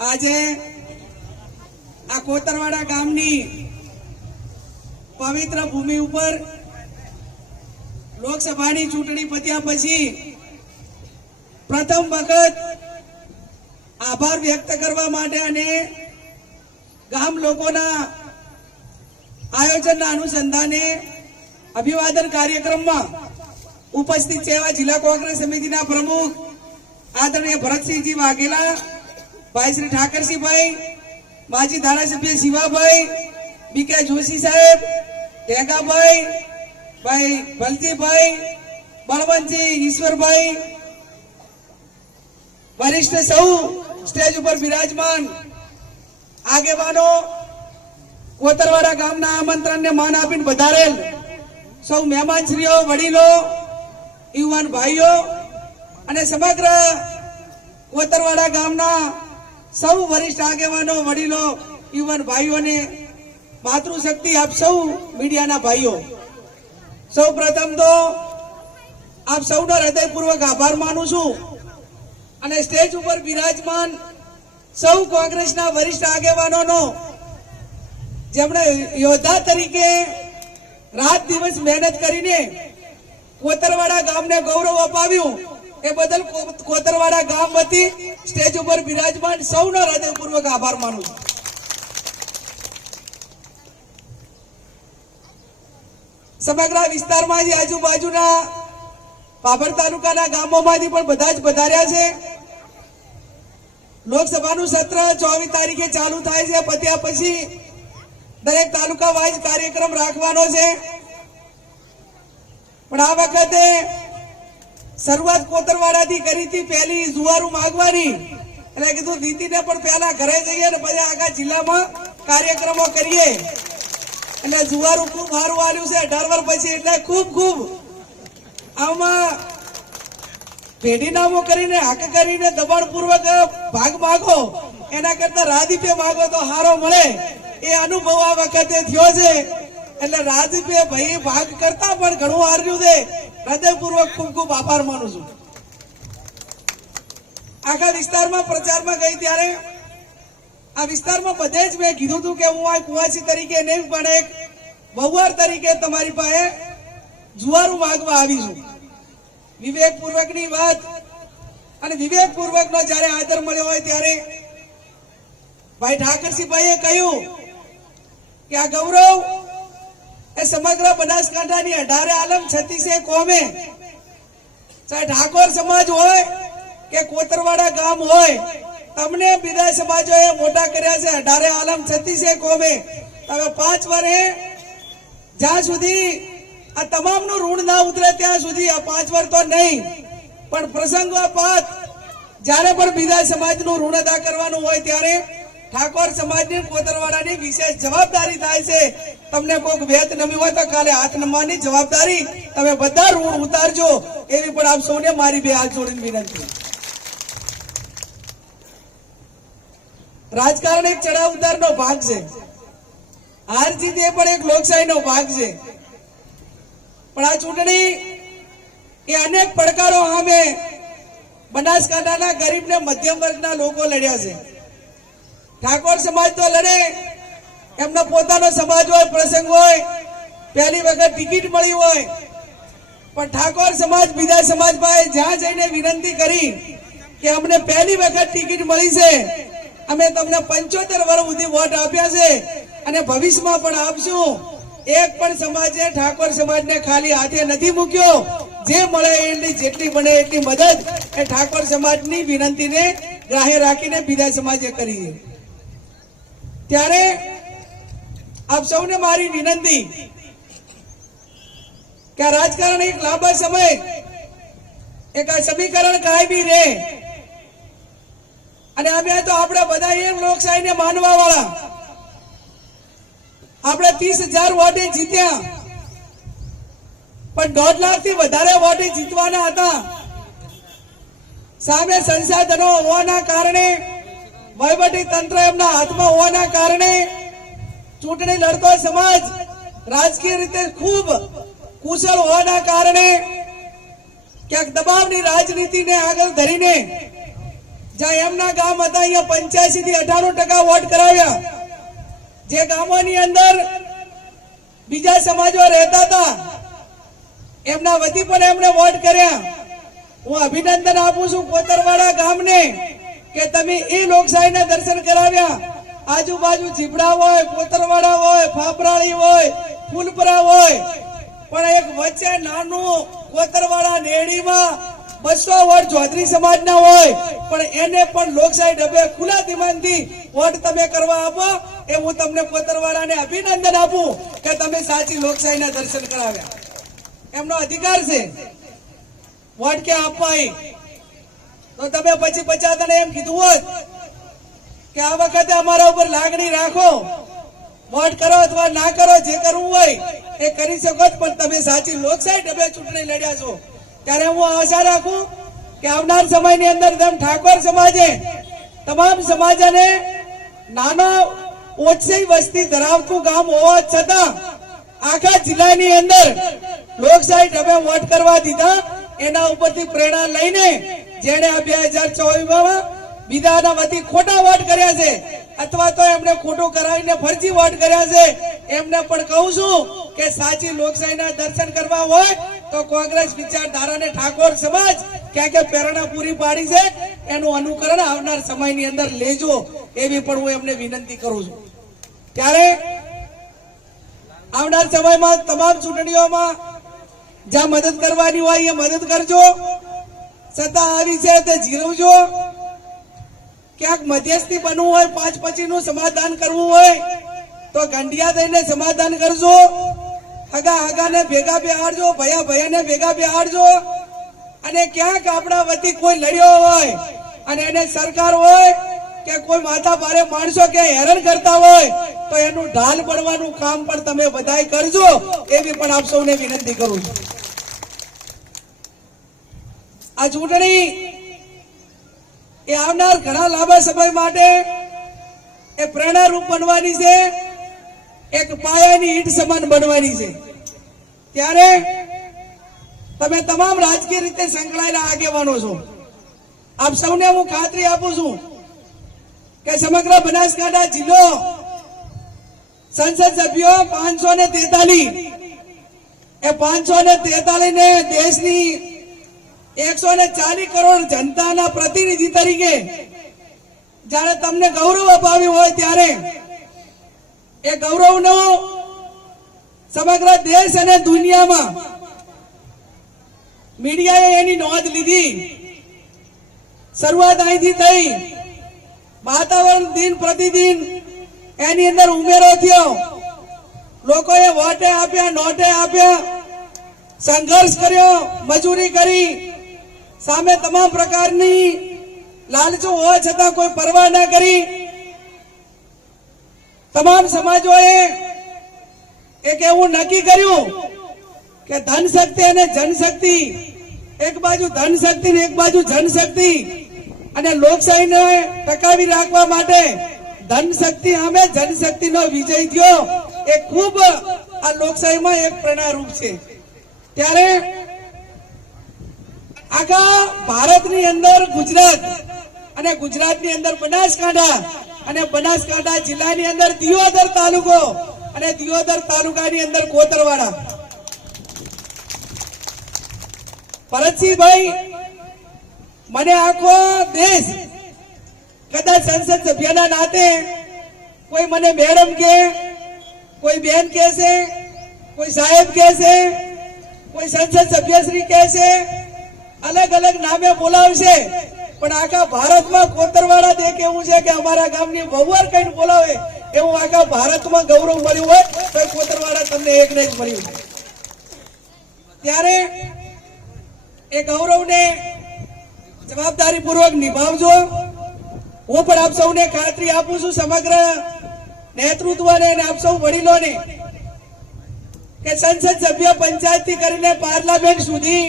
આજે આ કોતરવાડા ગામની પવિત્ર ભૂમિ ઉપર લોકસભાની ચૂંટણી પત્યા પછી પ્રથમ વખત આભાર વ્યક્ત કરવા માટે અને ગામ લોકોના આયોજનના અનુસંધાને અભિવાદન કાર્યક્રમમાં ઉપસ્થિત છે એવા જિલ્લા કોંગ્રેસ સમિતિના પ્રમુખ આદરણીય ભરતસિંહજી વાઘેલા ભાઈ શ્રી ઠાકરસિંહભાઈ, માજી ધારાસભ્ય શિવાભાઈ, બીકે જોશી સાહેબ, ટેગાભાઈ, ભાઈ ભલતીભાઈ, બળવંતજી ઈશ્વરભાઈ, વરિષ્ઠ સૌ સ્ટેજ ઉપર બિરાજમાન આગેવાનો, કોતરવાડા ગામના આમંત્રણને માન આપીને વધારેલ સૌ મહેમાનશ્રીઓ, વડીલો, યુવાન ભાઈઓ અને સમગ્ર કોતરવાડા ગામના સૌ વરિષ્ઠ આગેવાનો, વડીલો, યુવાન ભાઈઓને માતૃશક્તિ આપ સૌ મીડિયાના ભાઈઓ. સૌ પ્રથમ તો આપ સૌનો હૃદયપૂર્વક આભાર માનું છું અને સ્ટેજ ઉપર બિરાજમાન સૌ કોંગ્રેસના વરિષ્ઠ આગેવાનોનો, જેમણે યોદ્ધા તરીકે રાત દિવસ મહેનત કરીને કોતરવાડા ગામને ગૌરવ અપાવ્યું. એ બદલ કોતરવાડા ગામ વતી સ્ટેજ ઉપર બિરાજમાન સૌનો હૃદયપૂર્વક આભાર માનું છું. સમગ્ર વિસ્તારમાંથી આજુબાજુના પાભર તાલુકાના ગામોમાંથી પણ બધા જ પધાર્યા છે. લોકસભાનું સત્ર ચોવીસ તારીખે ચાલુ થાય છે. પત્યા પછી દરેક તાલુકા વાઇઝ કાર્યક્રમ રાખવાનો છે. પણ આ વખતે શરૂઆત કોતરવાડાથી કરી હતી, પહેલી જુવારું માગવાની. એટલે કીધું દીદીને પણ પહેલા ઘરે જઈએ ને પછી આખા જિલ્લામાં કાર્યક્રમો કરીએ. એટલે જુવારું ખૂબ સારું આવ્યું છે, અઢાર વર્ષ પછી એટલે ખૂબ ખૂબ. આમાં પેઢીનામો કરીને, હક કરીને દબાણપૂર્વક ભાગ માગો, એના કરતા રાજીપે માગો તો હારો મળે. એ અનુભવ આ વખતે થયો છે. એટલે રાજીપે ભાઈ, ભાગ કરતા પણ ઘણું હાર્યું છે. હૃદયપૂર્વક ખૂબ ખૂબ આભાર માનું છું. આખા વિસ્તારમાં પ્રચારમાં ગઈ ત્યારે આ વિસ્તારમાં બધે જ મેં કીધું હતું કે હું આ કુવાસી તરીકે નહીં પણ એક વહુવાર તરીકે તમારી પાસે જુવારું માગવા આવી છું. વિવેકપૂર્વકની વાત અને વિવેકપૂર્વકનો જ્યારે આદર મળ્યો હોય ત્યારે ભાઈ ઠાકરસિંહભાઈએ કહ્યું કે આ ગૌરવ એ સમગ્ર બનાસકાંઠાની અઢારે આલમ છત્તીસે કોમે. ચાહે ઠાકોર સમાજ હોય કે કોતરવાડા ગામ હોય, તમને બીજા સમાજોએ મોટા કર્યા છે, અઢારે આલમ છત્તીસે કોમે. તમે પાંચ વર્ષે જ્યાં સુધી આ તમામનું ઋણ ના ઉતરે, ત્યાં સુધી આ પાંચ વર તો નહીં. પણ પ્રસંગોપાત જ્યારે પણ બીજા સમાજનું ઋણ અદા કરવાનું હોય, ત્યારે ઠાકોર સમાજની કોતરવાડાની વિશેષ જવાબદારી થાય છે. તમને કોઈક વેત નમી હોય તો કાલે હાથ નમવાની જવાબદારી તમે બધા ઋણ ઉતારજો. એવી પણ આપ સૌને મારી બે હાથ જોડીને વિનંતી. રાજકારણ એક ચડાવ ઉતારનો ભાગ છે. હાર જીત એ પણ એક લોકશાહીનો ભાગ છે. પણ આ ચૂંટણી એ અનેક પડકારો સામે બનાસકાંઠાના ગરીબ ને મધ્યમ વર્ગના લોકો લડ્યા છે. ઠાકોર સમાજ તો લડે એમનો પોતાનો સમાજ હોય, પ્રસંગ હોય, પહેલી વખત ટિકિટ મળી હોય. પણ ઠાકોર સમાજ બીજા સમાજ ભાઈ જ્યાં જઈને વિનંતી કરી કે અમને પહેલી વખત ટિકિટ મળી છે, અમે તમને પંચોતેર વર્ષ સુધી વોટ આપ્યા છે અને ભવિષ્યમાં પણ આપશું. એક પણ સમાજે ઠાકોર સમાજને ખાલી હાથે નથી મૂક્યો. જે મળે એટલી જેટલી બને એટલી મદદ એ ઠાકોર સમાજની વિનંતીને ગ્રાહે રાખીને બીજા સમાજે કરી ત્યારે આપ સૌને મારી વિનંતી કે આ રાજકારણ એક લાંબા સમય એક આ સમીકરણ કાયમી રહે. અને અમે તો આપણે બધા એક લોકશાહીને માનવા વાળા આપણે ત્રીસ હજાર વોટે જીત્યા. પણ દોઢ લાખથી વધારે વોટે જીતવાના હતા. સામે સંસાધનો હોવાના કારણે વહીવટી તંત્ર એમના હાથમાં હોવાના કારણે ચૂંટણી લડતો સમાજ રાજકીય રીતે ખૂબ કુશળ હોવાના કારણે ક્યાંક દબાવની રાજનીતિને આગળ ધરીને જ્યાં એમના ગામ હતા, અહીંયા પંચ્યાસી થી અઢાણું ટકા વોટ કરાવ્યા. જે ગામોની અંદર બીજા સમાજો રહેતા હતા, એમના વતી પણ એમણે વોટ કર્યા. હું અભિનંદન આપું છું કોતરવાડા ગામને કે તમે એ લોકશાહીના દર્શન કરાવ્યા. આજુબાજુ જીબડા હોય, કોતરવાડા હોય, ફાફરાળી હોય, ફૂલપરા હોય, પણ એક વચ્ચે નાનું કોતરવાડા નેડીમાં બસો વોટ ચૌધરી સમાજના હોય, પણ એને પણ લોકશાહી ડબે ખુલ્લા દિમાગથી વોટ તમે કરવા આપો, એ હું તમને કોતરવાડાને અભિનંદન આપું કે તમે સાચી લોકશાહીના દર્શન કરાવ્યા. એમનો અધિકાર છે. વોટ ક્યાં આપવા તો તમે પછી પચાસ એમ કીધું હોત કે આ વખતે અમારા ઉપર લાગણી રાખો. વોટ કરો અથવા ના કરો, જે કરવું હોય એ કરી શકો પણ તમે સાચી લોકશાહી ડબે ચૂંટણી લડ્યા છો. ત્યારે હું આશા રાખું કે આવનાર સમયની અંદર તેમ ઠાકોર સમાજે તમામ સમાજને નાના ઓછી વસ્તી ધરાવતું ગામ હોવા છતાં આખા જિલ્લાની અંદર લોકશાહી ઢબે વોટ કરવા દીધા. એના ઉપરથી પ્રેરણા લઈને જેને આ બે હજાર ચોવીસમાં બીજાના વતી ખોટા વોટ કર્યા છે. અથવા તો એમને ખોટું કરાવીને ફરજી વોટ કર્યા છે. એમને પણ કહું છું કે સાચી લોકશાહીના દર્શન કરવા હોય તો કોંગ્રેસ વિચારધારાને ઠાકોર સમાજ ક્યાં ક્યાં પ્રેરણા પૂરી પાડી છે, એનું અનુકરણ આવનાર સમયની અંદર લેજો. એવી પણ હું એમને વિનંતી કરું છું. ત્યારે આવનાર સમયમાં તમામ ચૂંટણીઓમાં જ્યાં મદદ કરવાની હોય એ મદદ કરજો. સત્તા આવી છે તે જીરવજો. ક્યાંક મધ્યસ્થી બનવું હોય, પાંચ પચીનું સમાધાન કરવું હોય, તો ગંડિયા થઈને સમાધાન કરજો. હગા હગાને ભેગા બેહાડજો, ભયા ભયાને ભેગા બેહાડજો. અને ક્યાંક આપણા વતી કોઈ લડ્યો હોય અને એને સરકાર હોય કે કોઈ માથા ભારે માણસો કે હેરાન કરતા હોય, તો એનું ઢાલ પડવાનું કામ પણ તમે બધાય કરજો. એવી પણ આપ સૌને વિનંતી કરું છું. આ ચૂંટણી એ આવનાર ઘણા લાંબા સમય માટે એ પ્રેરણારૂપ બનવાની છે, એક પાયાની ઈટ સમાન બનવાની છે. ત્યારે તમે તમામ રાજકીય રીતે સંકળાયેલા આગેવાનો છો. આપ સૌને હું ખાતરી આપું છું કે સમગ્ર બનાસકાંઠા જિલ્લો સંસદ સભ્યો પાંચસો ને તેતાલીસ એ પાંચસો ને તેતાલીસ ને દેશની એકસો ને ચાલીસ કરોડ જનતાના પ્રતિનિધિ તરીકે જ્યારે તમને ગૌરવ અપાવ્યું હોય ત્યારે એ ગૌરવનો સમગ્ર દેશ અને દુનિયામાં મીડિયાએ એની નોંધ લીધી. શરૂઆત અહીંથી થઈ. વાતાવરણ દિન પ્રતિદિન એની અંદર ઉમેરો થયો. લોકોએ વોટે આપ્યા, નોટે આપ્યા, સંઘર્ષ કર્યો, મજૂરી કરી. સામે તમામ પ્રકારની લાલચો હોવા છતાં કોઈ પરવા ના કરી. તમામ સમાજોએ એક એવું નક્કી કર્યું કે ધન શક્તિ અને જનશક્તિ એક બાજુ ધન શક્તિ ને એક બાજુ જનશક્તિ અને લોકશાહીને ટકાવી રાખવા માટે ધન શક્તિ અમે જનશક્તિનો વિજય થયો એ ખૂબ આ લોકશાહીમાં એક પ્રેરણારૂપ છે. ત્યારે આખા ભારતની અંદર ગુજરાત અને ગુજરાતની અંદર બનાસકાંઠા અને બનાસકાંઠા જિલ્લાની અંદર દિયોદર તાલુકો અને દિયોદર તાલુકાની અંદર કોતરવાડા. ભરતસિંહભાઈ, મને આખો દેશ કદાચ સંસદ સભ્યના નાતે કોઈ મને મેડમ કે, કોઈ બેન કે છે કોઈ સાહેબ કે છે કોઈ સંસદ સભ્યશ્રી કે છે અલગ અલગ નામે બોલાવશે. પણ આખા ભારતમાં કોતરવાળા દેખ એવું છે કે અમારા ગામની બહુવાર કઈ બોલાવે, એવું આખા ભારતમાં ગૌરવ મળ્યું હોય, તો કોતરવાળા તમને એક ને મળ્યું ત્યારે એ ગૌરવને જવાબદારી પૂર્વક નિભાવજો. હું પણ આપ સૌને ખાતરી આપું છું સમગ્ર નેતૃત્વને અને આપ સૌ વડીલોને, કે સંસદ સભ્ય પંચાયતથી કરીને પાર્લામેન્ટ સુધી